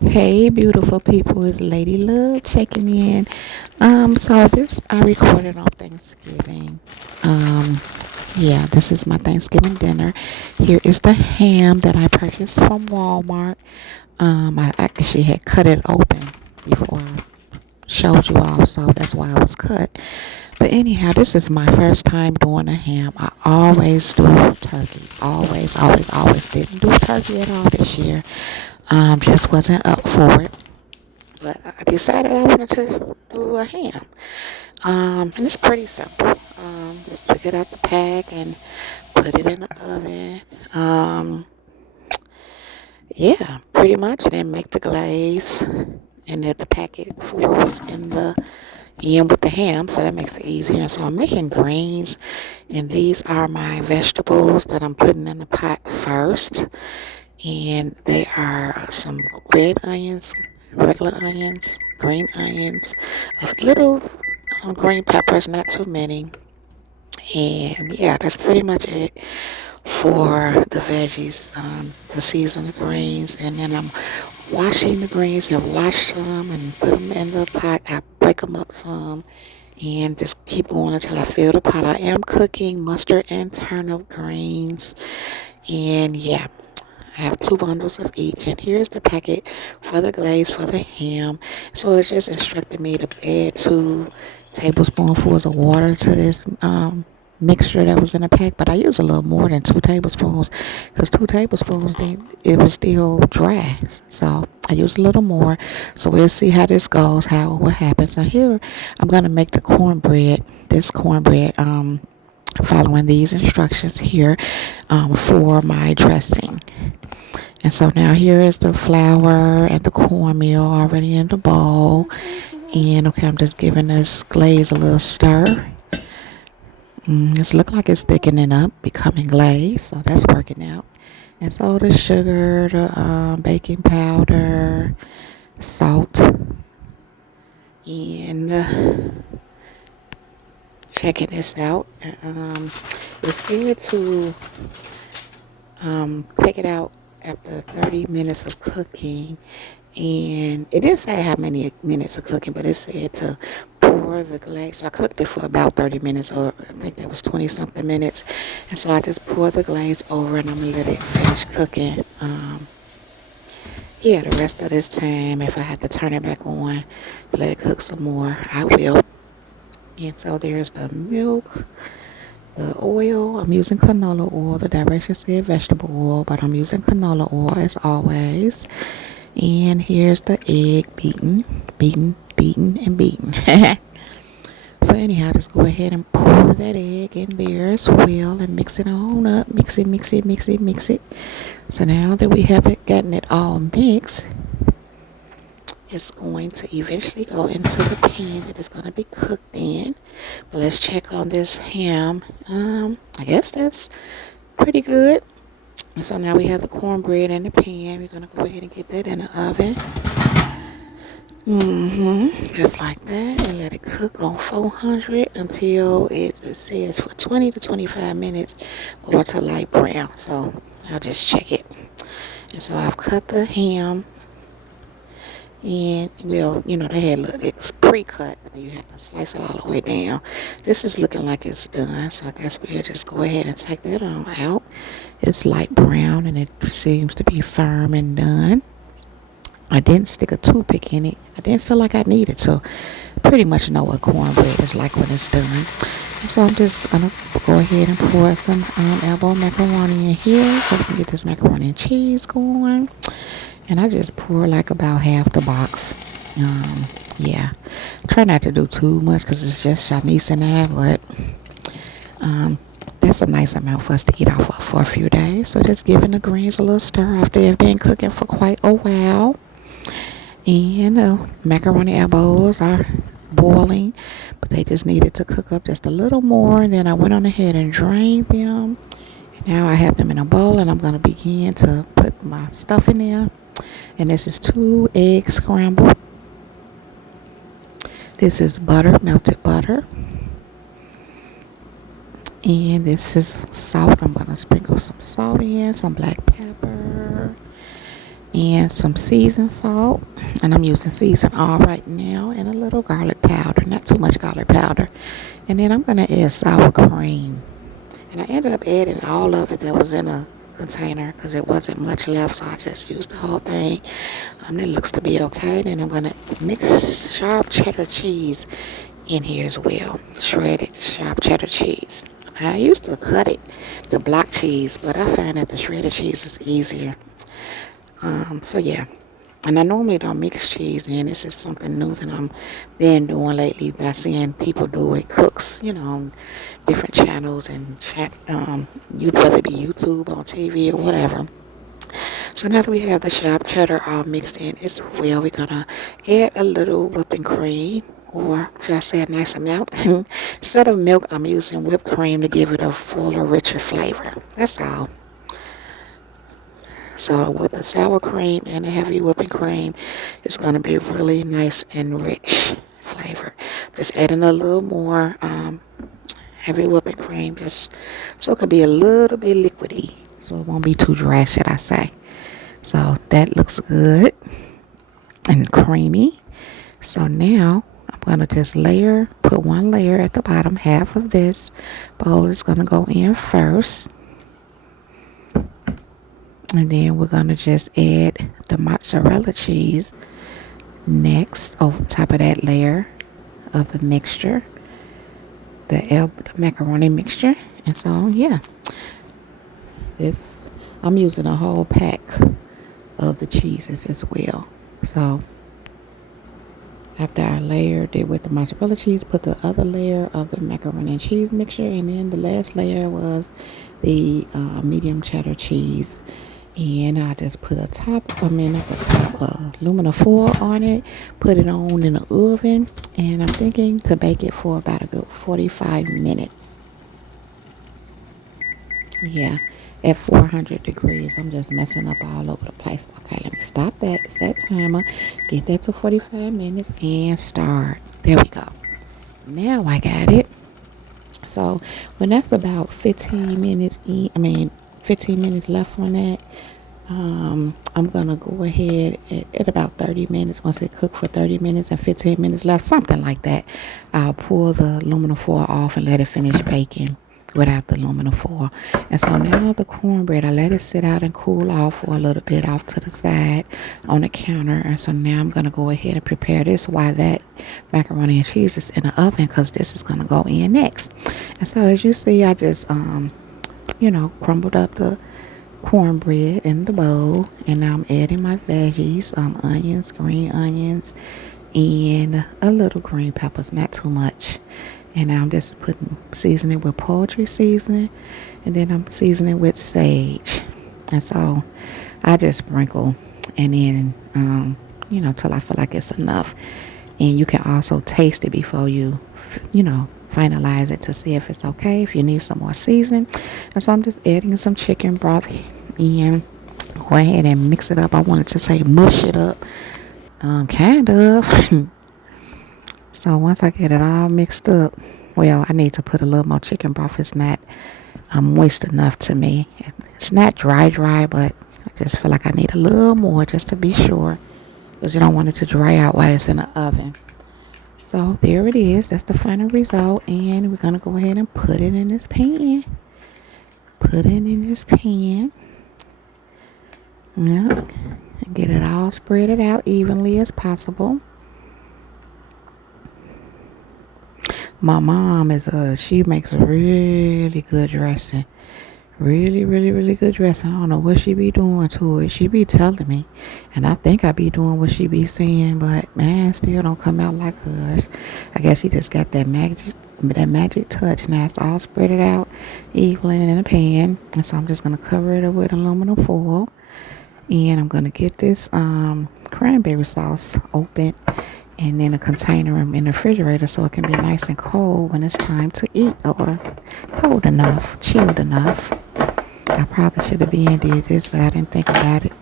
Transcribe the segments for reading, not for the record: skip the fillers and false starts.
Hey, beautiful people, it's Lady Love checking in. So this I recorded on Thanksgiving. Um, yeah, this is my Thanksgiving dinner. Here is the ham that I purchased from Walmart. I actually had cut it open before I showed you all, so that's why it was cut. But anyhow, this is my first time doing a ham. I always do turkey. Always didn't do turkey at all this year. Just wasn't up for it. But I decided I wanted to do a ham. And it's pretty simple. Just took it out the pack and put it in the oven. Yeah, pretty much. And then make the glaze. And then the packet food was in the end with the ham, so that makes it easier. So I'm making greens, and these are my vegetables that I'm putting in the pot first. And they are some red onions, regular onions, green onions, a little green peppers, not too many. And yeah, that's pretty much it for the veggies, to season the greens. And then I'm washing the greens and wash some and put them in the pot. I break them up some and just keep going until I fill the pot. I am cooking mustard and turnip greens. And yeah, I have two bundles of each, and here's the packet for the glaze for the ham. So it's just instructed me to add 2 tablespoonfuls of water to this mixture that was in the pack, but I use a little more than 2 tablespoons because 2 tablespoons it was still dry. So I use a little more. So we'll see how this goes, how what happens. Now here I'm gonna make the cornbread. This cornbread. Following these instructions here for my dressing. And so now here is the flour and the cornmeal already in the bowl. And okay, I'm just giving this glaze a little stir. It's look like it's thickening up, becoming glaze, so that's working out. And so the sugar, the baking powder, salt, and checking this out. It's said to take it out after 30 minutes of cooking. And it didn't say how many minutes of cooking, but it said to pour the glaze. So I cooked it for about 30 minutes, or I think that was 20 something minutes. And so I just pour the glaze over and I'm going to let it finish cooking. Yeah, the rest of this time, if I have to turn it back on, let it cook some more, I will. And so there's the milk, the oil. I'm using canola oil. The directions said vegetable oil, but I'm using canola oil as always. And here's the egg beaten, and beaten. So anyhow, just go ahead and pour that egg in there as well and mix it on up. Mix it. So now that we have it gotten it all mixed, it's going to eventually go into the pan that it's going to be cooked in. But let's check on this ham. I guess that's pretty good. So now we have the cornbread in the pan. We're going to go ahead and get that in the oven. Just like that, and let it cook on 400 until it says for 20 to 25 minutes or to light brown. So I'll just check it. And so I've cut the ham, and well, they had it's pre-cut. You have to slice it all the way down. This is looking like it's done, so I guess we'll just go ahead and take that on out. It's light brown and it seems to be firm and done. I didn't stick a toothpick in it. I didn't feel like I needed to. Pretty much know what cornbread is like when it's done. So I'm just gonna go ahead and pour some elbow macaroni in here so we can get this macaroni and cheese going. And I just pour like about half the box. Yeah. Try not to do too much because it's just Shanice and I, but that's a nice amount for us to eat off of for a few days. So just giving the greens a little stir after they've been cooking for quite a while. And the macaroni elbows are boiling, but they just needed to cook up just a little more. And then I went on ahead and drained them. And now I have them in a bowl, and I'm going to begin to put my stuff in there. And this is 2 eggs scrambled. This is butter, melted butter. And this is salt. I'm going to sprinkle some salt in, some black pepper. and some seasoned salt. And I'm using seasoned all right now, and a little garlic powder, not too much garlic powder. And then I'm going to add sour cream. And I ended up adding all of it that was in a container because it wasn't much left, so I just used the whole thing. It looks to be okay. Then I'm going to mix sharp cheddar cheese in here as well. Shredded sharp cheddar cheese. I used to cut it, the block cheese, but I find that the shredded cheese is easier. So yeah. And I normally don't mix cheese in. This is something new that I'm been doing lately by seeing people do it, cooks, on different channels and whether it be YouTube on TV or whatever. So now that we have the sharp cheddar all mixed in as well, we're gonna add a little whipping cream, or should I say a nice amount? Instead of milk, I'm using whipped cream to give it a fuller, richer flavor. That's all. So with the sour cream and the heavy whipping cream, it's going to be really nice and rich flavor. Just adding a little more heavy whipping cream, just so it could be a little bit liquidy, so it won't be too dry, should I say. So that looks good and creamy. So now I'm going to just put one layer at the bottom. Half of this bowl is going to go in first. And then we're going to just add the mozzarella cheese next over top of that layer of the mixture, the macaroni mixture. And so, yeah, I'm using a whole pack of the cheeses as well. So after I layered it with the mozzarella cheese, put the other layer of the macaroni and cheese mixture, and then the last layer was the medium cheddar cheese. And I just put aluminum foil on it, put it on in the oven, and I'm thinking to bake it for about a good 45 minutes. Yeah, at 400 degrees. I'm just messing up all over the place. Okay, let me stop that. Set timer, get that to 45 minutes, and start. There we go. Now I got it. So when that's about 15 minutes 15 minutes left on that, I'm gonna go ahead at about 30 minutes. Once it cooked for 30 minutes and 15 minutes left, something like that, I'll pull the aluminum foil off and let it finish baking without the aluminum foil. And so now the cornbread, I let it sit out and cool off for a little bit off to the side on the counter. And so now I'm gonna go ahead and prepare this while that macaroni and cheese is in the oven, because this is gonna go in next. And so as you see, I just crumbled up the cornbread in the bowl, and I'm adding my veggies, onions, green onions, and a little green peppers, not too much. And I'm just seasoning with poultry seasoning, and then I'm seasoning with sage. And so I just sprinkle, and then till I feel like it's enough. And you can also taste it before you finalize it to see if it's okay, if you need some more seasoning. And so I'm just adding some chicken broth and go ahead and mix it up. I wanted to say mush it up, kind of. So once I get it all mixed up, well, I need to put a little more chicken broth. It's not moist enough to me. It's not dry, but I just feel like I need a little more just to be sure, because you don't want it to dry out while it's in the oven. So there it is. That's the final result. And we're going to go ahead and put it in this pan. Yeah. And get it all spread it out evenly as possible. My mom she makes a really good dressing. Really, really, really good dressing. I don't know what she be doing to it. She be telling me, and I think I be doing what she be saying, but man, still don't come out like hers. I guess she just got that magic touch. Now it's all spread it out evenly in a pan, and so I'm just gonna cover it with aluminum foil, and I'm gonna get this cranberry sauce open, and then a container in the refrigerator so it can be nice and cold when it's time to eat, or cold enough, chilled enough. I probably should have did this, but I didn't think about it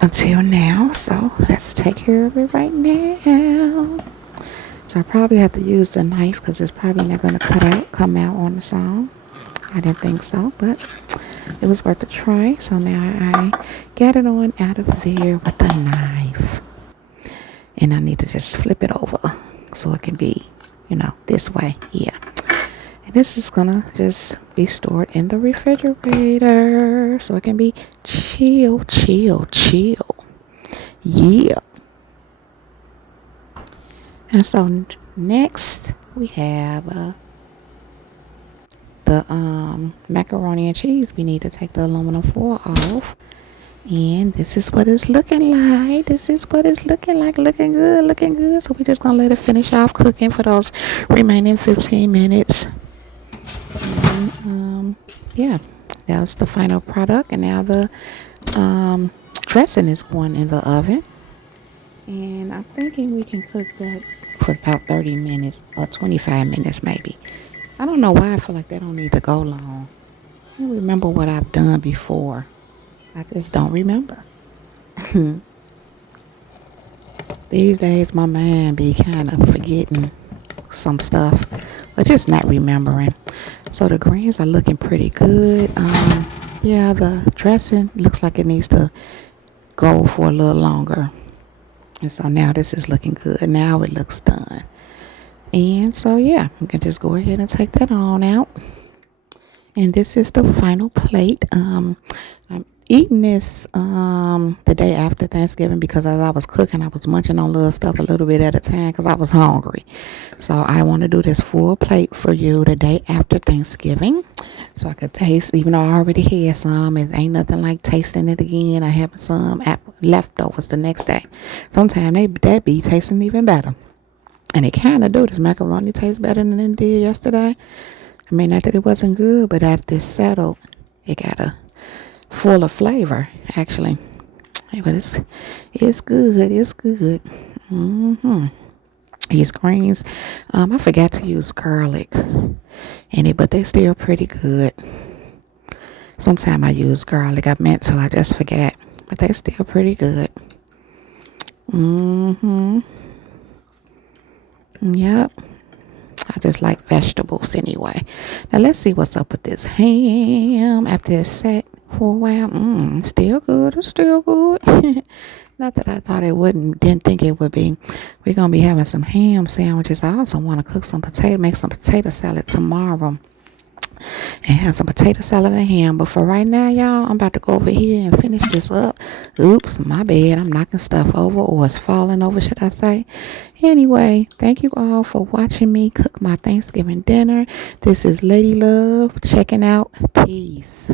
until now. So let's take care of it right now. So I probably have to use the knife because it's probably not going to come out on the song. I didn't think so, but it was worth a try. So now I get it on out of there with a knife. And I need to just flip it over so it can be, this way. Yeah. And this is gonna just be stored in the refrigerator so it can be chill, chill, chill. Yeah. And so next we have the macaroni and cheese. We need to take the aluminum foil off. And this is what it's looking like. This is what it's looking like. Looking good, looking good. So we're just going to let it finish off cooking for those remaining 15 minutes. And, yeah, that's the final product. And now the dressing is going in the oven. And I'm thinking we can cook that for about 30 minutes or 25 minutes maybe. I don't know why I feel like they don't need to go long. I don't remember what I've done before. I just don't remember. These days my mind be kind of forgetting some stuff, but just not remembering. So the greens are looking pretty good. Yeah, the dressing looks like it needs to go for a little longer. And so now this is looking good. Now it looks done. And so yeah, we can just go ahead and take that on out. And this is the final plate. I'm eating this the day after Thanksgiving because as I was cooking, I was munching on little stuff a little bit at a time because I was hungry. So I want to do this full plate for you the day after Thanksgiving so I could taste, even though I already had some. It ain't nothing like tasting it again. I have some leftovers the next day. Sometimes that be tasting even better. And it kind of do. This macaroni tastes better than it did yesterday. I mean, not that it wasn't good, but after it settled, it got a fuller flavor, actually. But it's good. It's good. These greens, I forgot to use garlic in it, but they still pretty good. Sometimes I use garlic. I meant to. I just forgot. But they still pretty good. Yep. I just like vegetables anyway. Now let's see what's up with this ham after it's set for a while. Still good. It's still good. Not that I thought it wouldn't, didn't think it would be. We're going to be having some ham sandwiches. I also want to make some potato salad tomorrow. And have some potato salad and ham. But for right now, y'all, I'm about to go over here and finish this up. Oops, my bad. I'm knocking stuff over, or it's falling over, should I say. Anyway, thank you all for watching me cook my Thanksgiving dinner. This is Lady Love checking out. Peace.